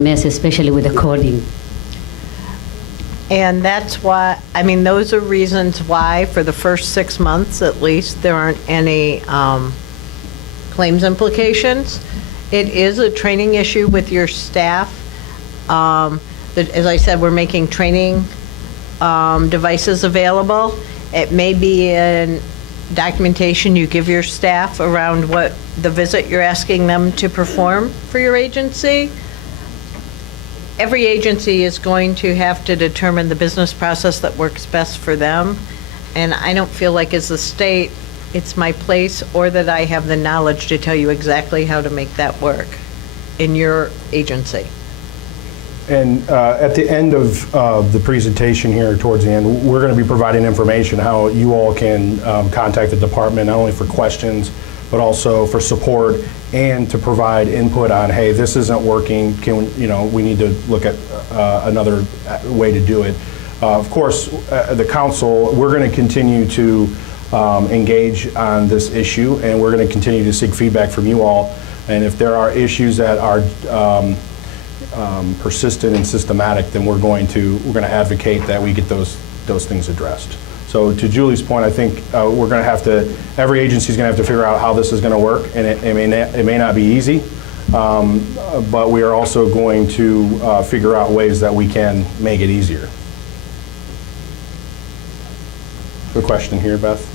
mess, especially with the coding. And that's why, I mean, those are reasons why, for the first 6 months at least, there aren't any claims implications. It is a training issue with your staff. As I said, we're making training devices available. It may be in documentation you give your staff around what the visit you're asking them to perform for your agency. Every agency is going to have to determine the business process that works best for them. And I don't feel like as a state, it's my place or that I have the knowledge to tell you exactly how to make that work in your agency. And at the end of the presentation here, towards the end, we're going to be providing information how you all can contact the department, not only for questions, but also for support and to provide input on, hey, this isn't working, we need to look at another way to do it. Of course, the council, we're going to continue to engage on this issue, and we're going to continue to seek feedback from you all. And if there are issues that are persistent and systematic, then we're going to advocate that we get those things addressed. So to Julie's point, I think we're going to have to, every agency is going to have to figure out how this is going to work, and it may not be easy, but we are also going to figure out ways that we can make it easier. Good question here, Beth.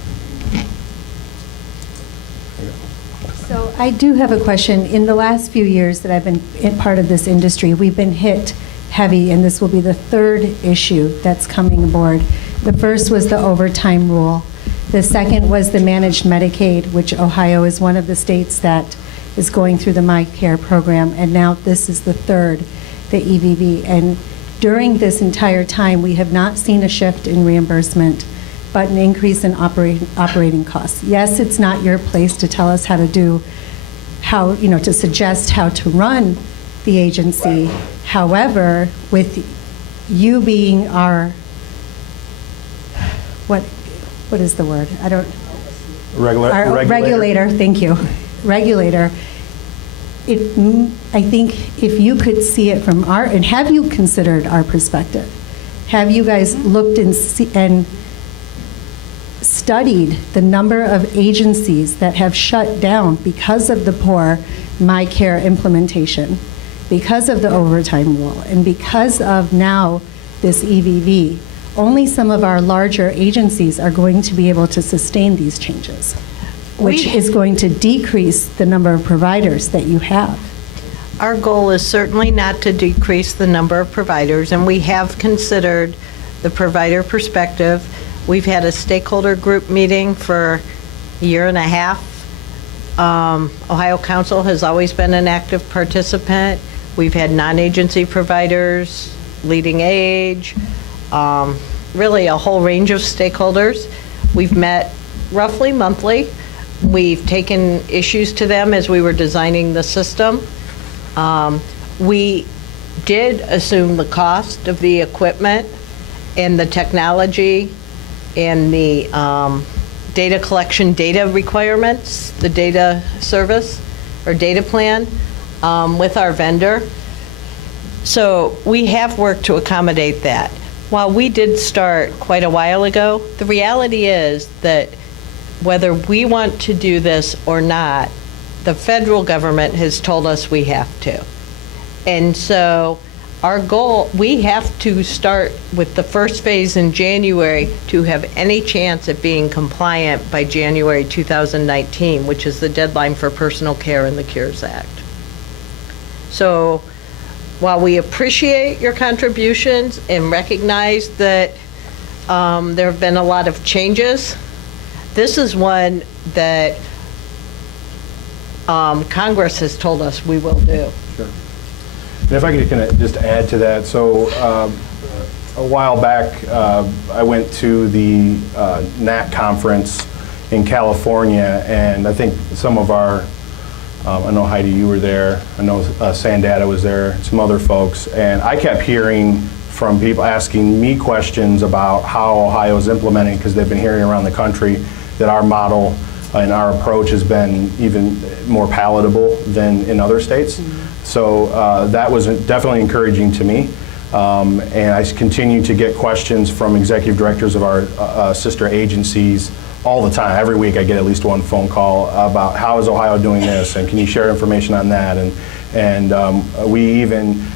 So I do have a question. In the last few years that I've been part of this industry, we've been hit heavy, and this will be the third issue that's coming aboard. The first was the overtime rule. The second was the managed Medicaid, which Ohio is one of the states that is going through the My Care program, and now this is the third, the EVV. And during this entire time, we have not seen a shift in reimbursement, but an increase in operating costs. Yes, it's not your place to tell us how to do, to suggest how to run the agency. However, with you being our, what is the word? I don't. Regulator, thank you. Regulator. I think if you could see it from and have you considered our perspective? Have you guys looked and studied the number of agencies that have shut down because of the poor My Care implementation, because of the overtime rule, and because of now this EVV? Only some of our larger agencies are going to be able to sustain these changes, which is going to decrease the number of providers that you have. Our goal is certainly not to decrease the number of providers, and we have considered the provider perspective. We've had a stakeholder group meeting for a year and a half. Ohio Council has always been an active participant. We've had non-agency providers, leading age, really a whole range of stakeholders. We've met roughly monthly. We've taken issues to them as we were designing the system. We did assume the cost of the equipment and the technology and the data collection, data requirements, the data service or data plan with our vendor. So we have worked to accommodate that. While we did start quite a while ago, the reality is that whether we want to do this or not, the federal government has told us we have to. And so our goal, we have to start with the first phase in January to have any chance at being compliant by January 2019, which is the deadline for personal care in the Cures Act. So while we appreciate your contributions and recognize that there have been a lot of changes, this is one that Congress has told us we will do. Sure. And if I could just add to that, so a while back I went to the NAT conference in California, and I think some of our I know, Heidi, you were there. I know Sandata was there, some other folks. And I kept hearing from people asking me questions about how Ohio is implementing, because they've been hearing around the country that our model and our approach has been even more palatable than in other states. Mm-hmm. So that was definitely encouraging to me. And I continue to get questions from executive directors of our sister agencies all the time. Every week I get at least one phone call about how is Ohio doing this, and can you share information on that? And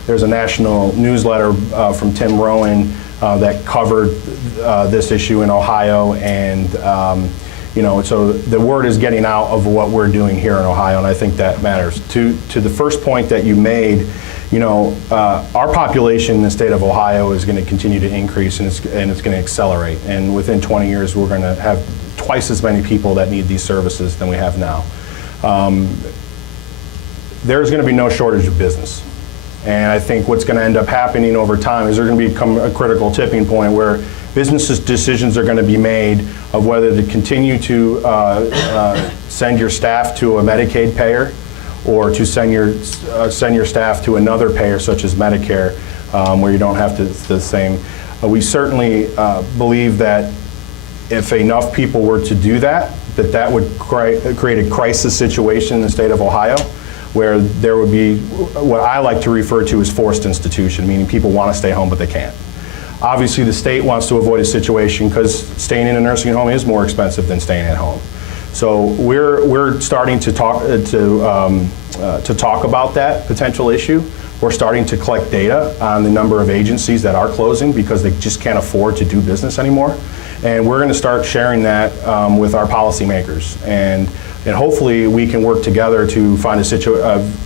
there's a national newsletter from Tim Rowan that covered this issue in Ohio, and so the word is getting out of what we're doing here in Ohio, and I think that matters. To the first point that you made, our population in the state of Ohio is going to continue to increase, and it's going to accelerate. And within 20 years, we're going to have twice as many people that need these services than we have now. There's going to be no shortage of business. And I think what's going to end up happening over time is there's going to become a critical tipping point where businesses' decisions are going to be made of whether to continue to send your staff to a Medicaid payer or to send your staff to another payer such as Medicare, where you don't have to the same. We certainly believe that if enough people were to do that, that would create a crisis situation in the state of Ohio, where there would be what I like to refer to as forced institution, meaning people want to stay home but they can't. Obviously, the state wants to avoid a situation because staying in a nursing home is more expensive than staying at home. So we're starting to talk about that potential issue. We're starting to collect data on the number of agencies that are closing because they just can't afford to do business anymore. And we're going to start sharing that with our policymakers. And hopefully we can work together to find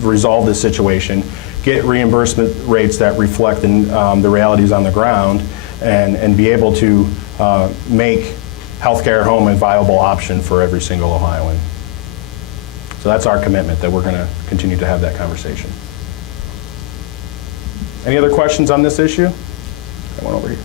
resolve this situation, get reimbursement rates that reflect the realities on the ground, and be able to make healthcare at home a viable option for every single Ohioan. So that's our commitment, that we're going to continue to have that conversation. Any other questions on this issue? Got one over here.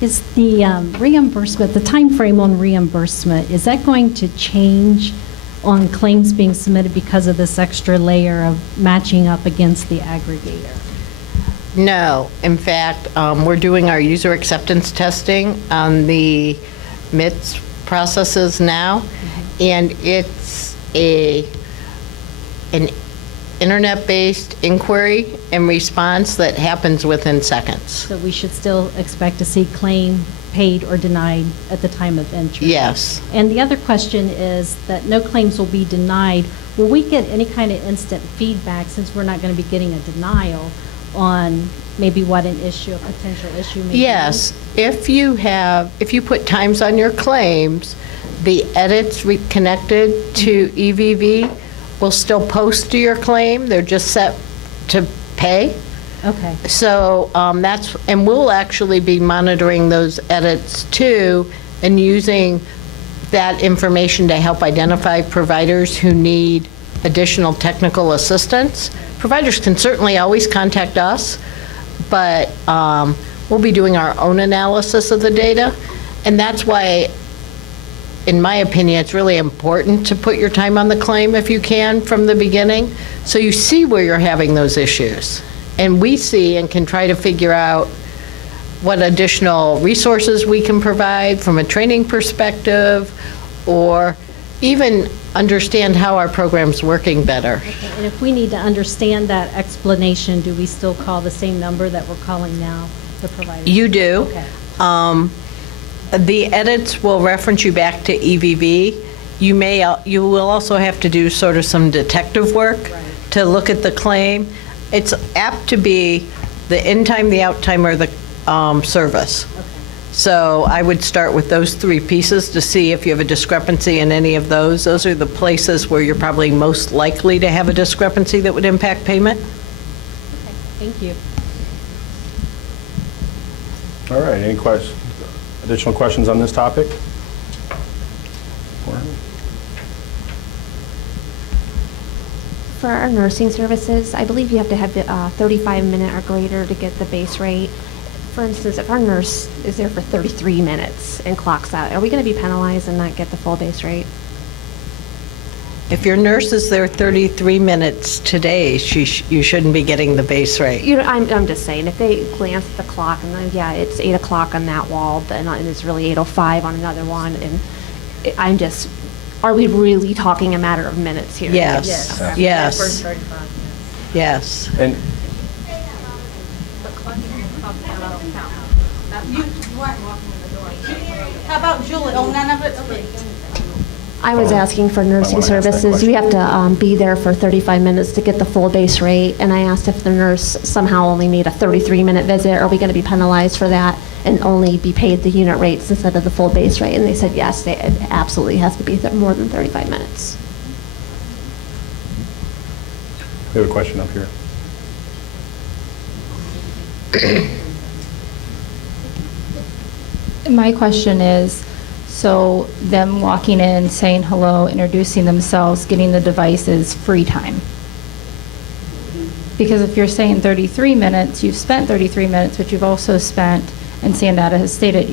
Is the reimbursement, the time frame on reimbursement, is that going to change on claims being submitted because of this extra layer of matching up against the aggregator? No. In fact, we're doing our user acceptance testing on the MITS processes now, and it's an internet-based inquiry and response that happens within seconds. So we should still expect to see claim paid or denied at the time of entry? Yes. And the other question is that no claims will be denied. Will we get any kind of instant feedback, since we're not going to be getting a denial, on maybe what a potential issue may be? Yes. If you put times on your claims, the edits connected to EVV will still post to your claim. They're just set to pay. Okay. So and we'll actually be monitoring those edits too, and using that information to help identify providers who need additional technical assistance. Providers can certainly always contact us, but we'll be doing our own analysis of the data. And that's why, in my opinion, it's really important to put your time on the claim if you can from the beginning, so you see where you're having those issues. And we see and can try to figure out what additional resources we can provide from a training perspective, or even understand how our program's working better. Okay. And if we need to understand that explanation, do we still call the same number that we're calling now, the provider? You do. Okay. The edits will reference you back to EVV. You will also have to do sort of some detective work to look at the claim. It's apt to be the in time, the out time, or the service. Okay. So I would start with those three pieces to see if you have a discrepancy in any of those. Those are the places where you're probably most likely to have a discrepancy that would impact payment. Okay. Thank you. All right, any additional questions on this topic? For our nursing services, I believe you have to have 35-minute or greater to get the base rate. For instance, if our nurse is there for 33 minutes and clocks out, are we going to be penalized and not get the full base rate? If your nurse is there 33 minutes today, you shouldn't be getting the base rate. I'm just saying, if they glance at the clock and then, yeah, it's 8 o'clock on that wall, then and it's really 8:05 on another one, and are we really talking a matter of minutes here? Yes, Yes. yes, First 35 minutes. yes. And How about Julie? Oh, none of it? Okay. I was asking for nursing wanna ask that services. You have to be there for 35 minutes to get the full base rate, and I asked if the nurse somehow only made a 33-minute visit, are we going to be penalized for that and only be paid the unit rates instead of the full base rate? And they said, yes, it absolutely has to be more than 35 minutes. we have a question up here. My question is, so them walking in, saying hello, introducing themselves, getting the devices, free time? Because if you're saying 33 minutes, you've spent 33 minutes, but you've also spent, and Sandata has stated,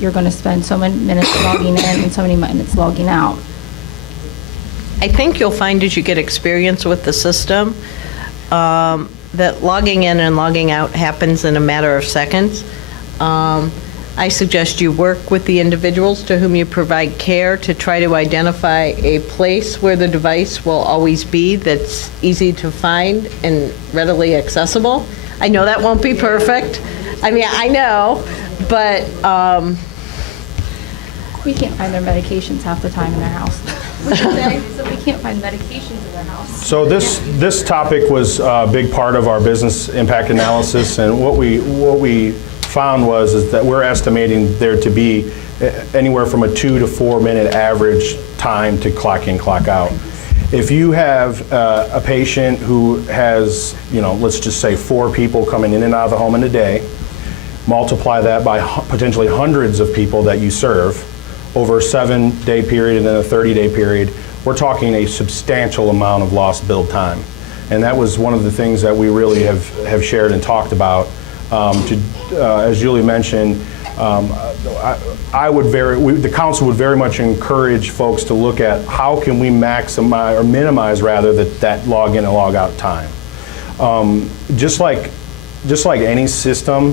you're going to spend so many minutes logging in and so many minutes logging out. I think you'll find as you get experience with the system, that logging in and logging out happens in a matter of seconds. I suggest you work with the individuals to whom you provide care to try to identify a place where the device will always be that's easy to find and readily accessible. I know that won't be perfect. I mean, I know, but We can't find their medications half the time in their house. So we can't find medications in their house. So this topic was a big part of our business impact analysis, and what we found is that we're estimating there to be anywhere from a 2 to 4 minute average time to clock in, clock out. If you have a patient who has, let's just say 4 people coming in and out of the home in a day, multiply that by potentially hundreds of people that you serve over a 7-day period and then a 30-day period, we're talking a substantial amount of lost build time. And that was one of the things that we really have shared and talked about. As Julie mentioned, the council would very much encourage folks to look at how can we maximize or minimize rather that log in and log out time. Just like any system,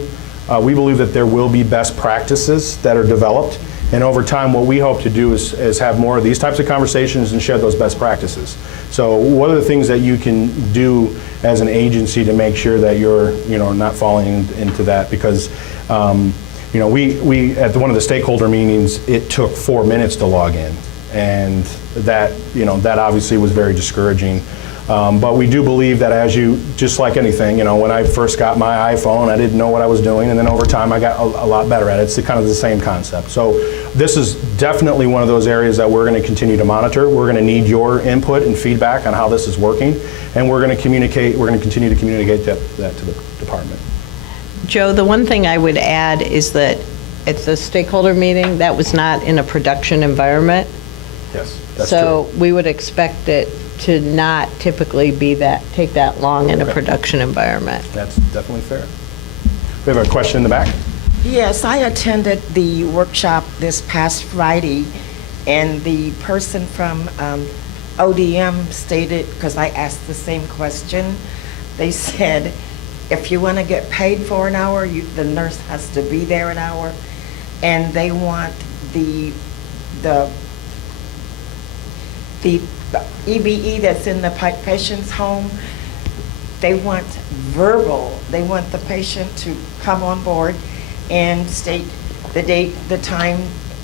we believe that there will be best practices that are developed, and over time what we hope to do is have more of these types of conversations and share those best practices. So what are the things that you can do as an agency to make sure that you're not falling into that? Because we at one of the stakeholder meetings, it took 4 minutes to log in, and that obviously was very discouraging. But we do believe that just like anything, when I first got my iPhone, I didn't know what I was doing, and then over time I got a lot better at it. It's kind of the same concept. So this is definitely one of those areas that we're going to continue to monitor. We're going to need your input and feedback on how this is working, and we're going to continue to communicate that to the department. Joe, the one thing I would add is that at the stakeholder meeting, that was not in a production environment. Yes, that's true. So we would expect it to not typically take that long in a Okay. production environment. That's definitely fair. We have a question in the back. Yes, I attended the workshop this past Friday, and the person from ODM stated, because I asked the same question, they said, if you want to get paid for an hour, the nurse has to be there an hour, and they want the EBE that's in the patient's home, they want verbal. They want the patient to come on board and state the date, the time,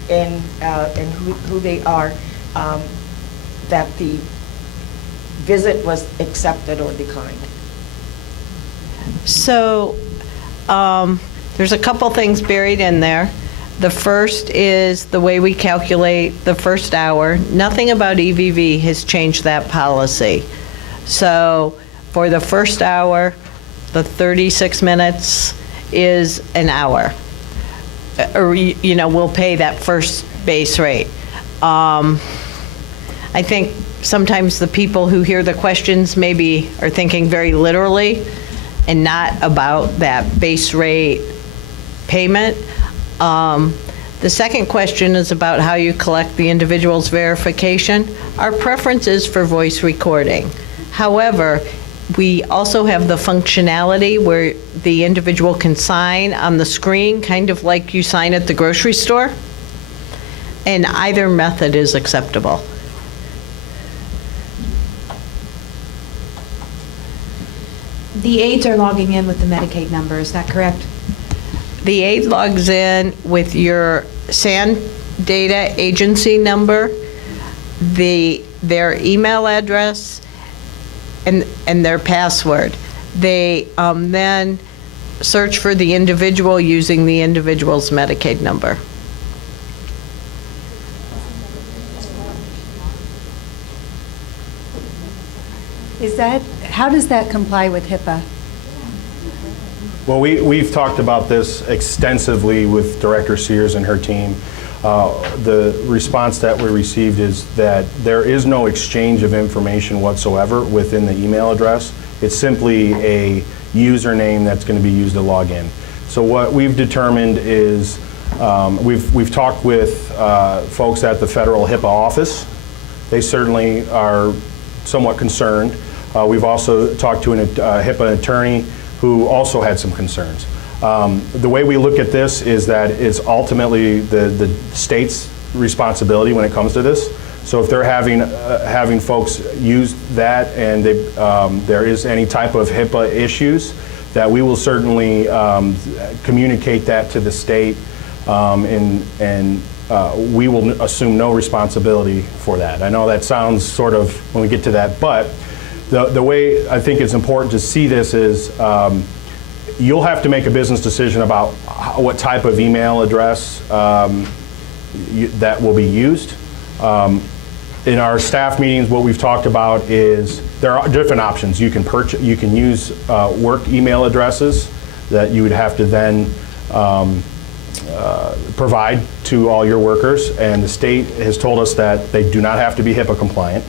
and who they are, that the visit was accepted or declined. So there's a couple things buried in there. The first is the way we calculate the first hour. Nothing about EVV has changed that policy. So for the first hour, the 36 minutes is an hour. Or, we'll pay that first base rate. I think sometimes the people who hear the questions maybe are thinking very literally and not about that base rate payment. The second question is about how you collect the individual's verification. Our preference is for voice recording. However, we also have the functionality where the individual can sign on the screen, kind of like you sign at the grocery store. And either method is acceptable. The aides are logging in with the Medicaid number, is that correct? The aide logs in with your SAN data agency number, their email address, and their password. They then search for the individual using the individual's Medicaid number. How does that comply with HIPAA? Well, we've talked about this extensively with Director Sears and her team. The response that we received is that there is no exchange of information whatsoever within the email address. It's simply a username that's going to be used to log in. So what we've determined is we've talked with folks at the federal HIPAA office. They certainly are somewhat concerned. We've also talked to a HIPAA attorney who also had some concerns. The way we look at this is that it's ultimately the state's responsibility when it comes to this. So if they're having folks use that and there is any type of HIPAA issues, that we will certainly communicate that to the state, and we will assume no responsibility for that. I know that sounds sort of when we get to that, but the way I think it's important to see this is you'll have to make a business decision about what type of email address that will be used. In our staff meetings, what we've talked about is there are different options. You can use work email addresses that you would have to then provide to all your workers, and the state has told us that they do not have to be HIPAA compliant.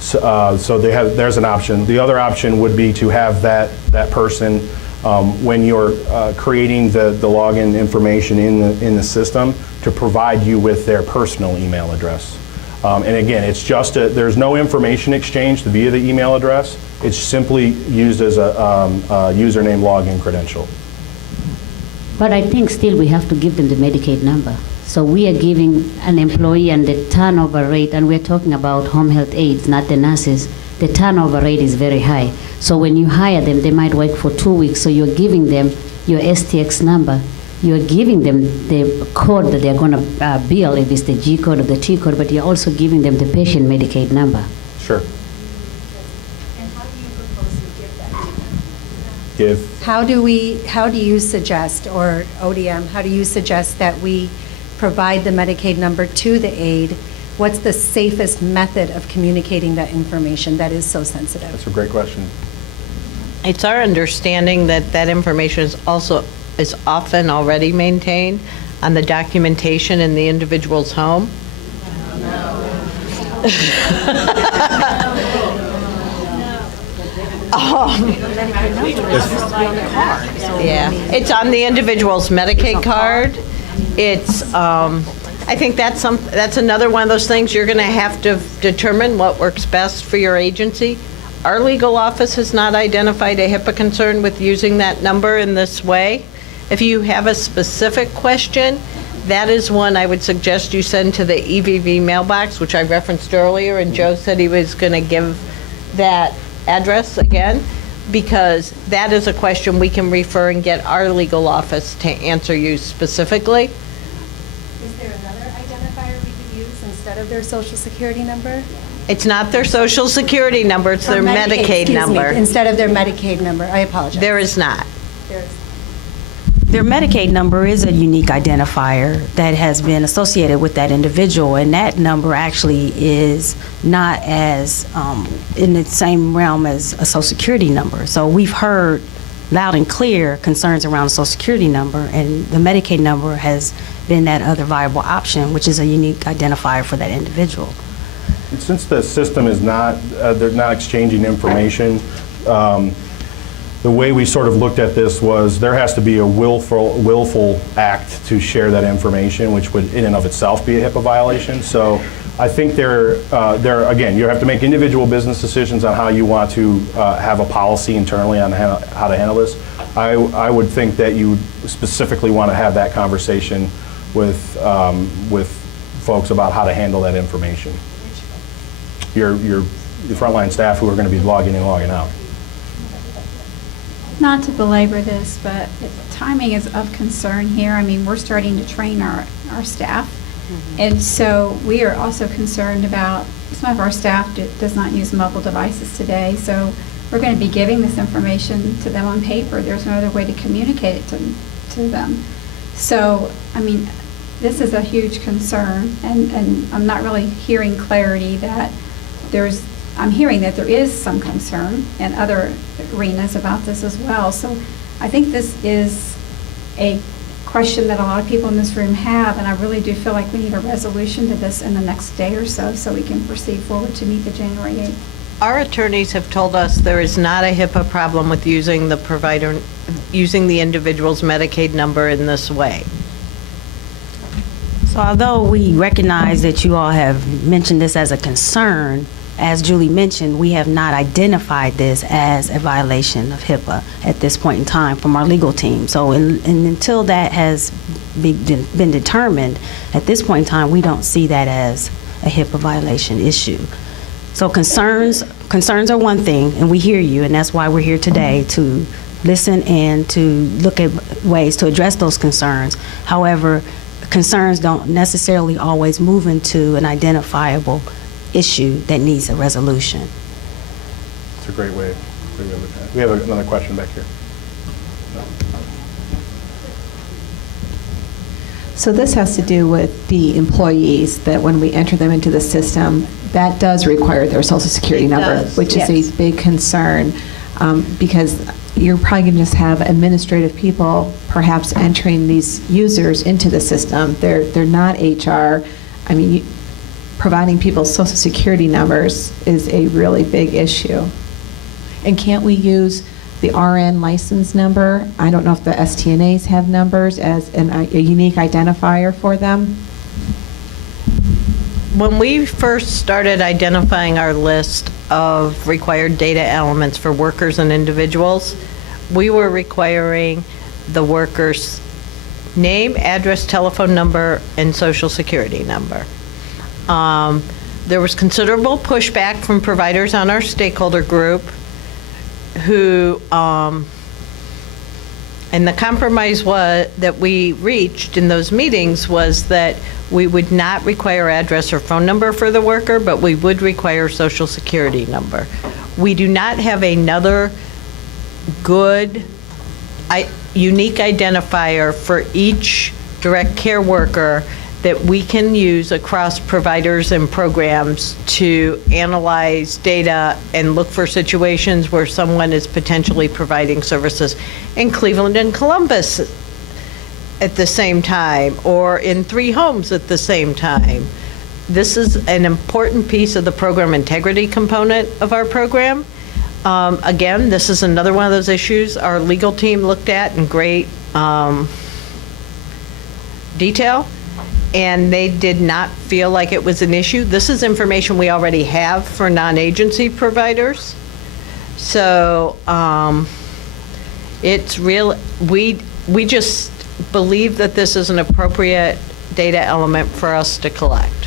So there's an option. The other option would be to have that person, when you're creating the login information in the system, to provide you with their personal email address. And again, it's just there's no information exchange via the email address. It's simply used as a username login credential. But I think still we have to give them the Medicaid number. So we are giving an employee, and the turnover rate, and we're talking about home health aides, not the nurses, the turnover rate is very high. So when you hire them, they might work for 2 weeks, so you're giving them your STX number. You're giving them the code that they're going to bill, if it's the G code or the T code, but you're also giving them the patient Medicaid number. Sure. And how do you propose to give that to them? How do you suggest, or ODM, how do you suggest that we provide the Medicaid number to the aide? What's the safest method of communicating that information that is so sensitive? That's a great question. It's our understanding that that information is often already maintained on the documentation in the individual's home. Yeah, it's on the individual's Medicaid card. It's, I think that's another one of those things you're going to have to determine what works best for your agency. Our legal office has not identified a HIPAA concern with using that number in this way. If you have a specific question, that is one I would suggest you send to the EVV mailbox, which I referenced earlier, and Joe said he was going to give that address again, because that is a question we can refer and get our legal office to answer you specifically. Is there another identifier we could use instead of their social security number? It's not their social security number, it's Or their Medicaid excuse me, number. Instead of their Medicaid number, I apologize. There is not. Their Medicaid number is a unique identifier that has been associated with that individual, and that number actually is not as in the same realm as a Social Security number. So we've heard loud and clear concerns around the Social Security number, and the Medicaid number has been that other viable option, which is a unique identifier for that individual. And since the system is not, they're not exchanging information, the way we sort of looked at this was there has to be a willful act to share that information, which would in and of itself be a HIPAA violation. So I think again, you have to make individual business decisions on how you want to have a policy internally on how to handle this. I would think that you specifically want to have that conversation with folks about how to handle that information. Your frontline staff who are going to be logging in and logging out. Not to belabor this, but timing is of concern here. I mean, we're starting to train our staff. And so we are also concerned about, some of our staff does not use mobile devices today, so we're going to be giving this information to them on paper. There's no other way to communicate it to them. So, I mean, this is a huge concern, and I'm not really hearing clarity that I'm hearing that there is some concern in other arenas about this as well. So I think this is a question that a lot of people in this room have, and I really do feel like we need a resolution to this in the next day or so we can proceed forward to meet the January 8th. Our attorneys have told us there is not a HIPAA problem with using the individual's Medicaid number in this way. So although we recognize that you all have mentioned this as a concern, as Julie mentioned, we have not identified this as a violation of HIPAA at this point in time from our legal team. So until that has been determined, at this point in time, we don't see that as a HIPAA violation issue. So concerns are one thing, and we hear you, and that's why we're here today, to listen and to look at ways to address those concerns. Lower, concerns don't necessarily always move into an identifiable issue that needs a resolution. It's a great way to look at it. We have another question back here. So this has to do with the employees, that when we enter them into the system, that does require their social security number, which is a big concern, because you're probably going to just have administrative people perhaps entering these users into the system. They're not HR. I mean, providing people's social security numbers is a really big issue. And can't we use the RN license number? I don't know if the STNAs have numbers as a unique identifier for them. When we first started identifying our list of required data elements for workers and individuals, we were requiring the worker's name, address, telephone number, and social security number. There was considerable pushback from providers on our stakeholder group who, and the compromise that we reached in those meetings was that we would not require address or phone number for the worker, but we would require social security number. We do not have another good, unique identifier for each direct care worker that we can use across providers and programs to analyze data and look for situations where someone is potentially providing services in Cleveland and Columbus at the same time, or in 3 homes at the same time. This is an important piece of the program integrity component of our program. Again, this is another one of those issues our legal team looked at in great detail, and they did not feel like it was an issue. This is information we already have for non-agency providers. So it's real. We just believe that this is an appropriate data element for us to collect.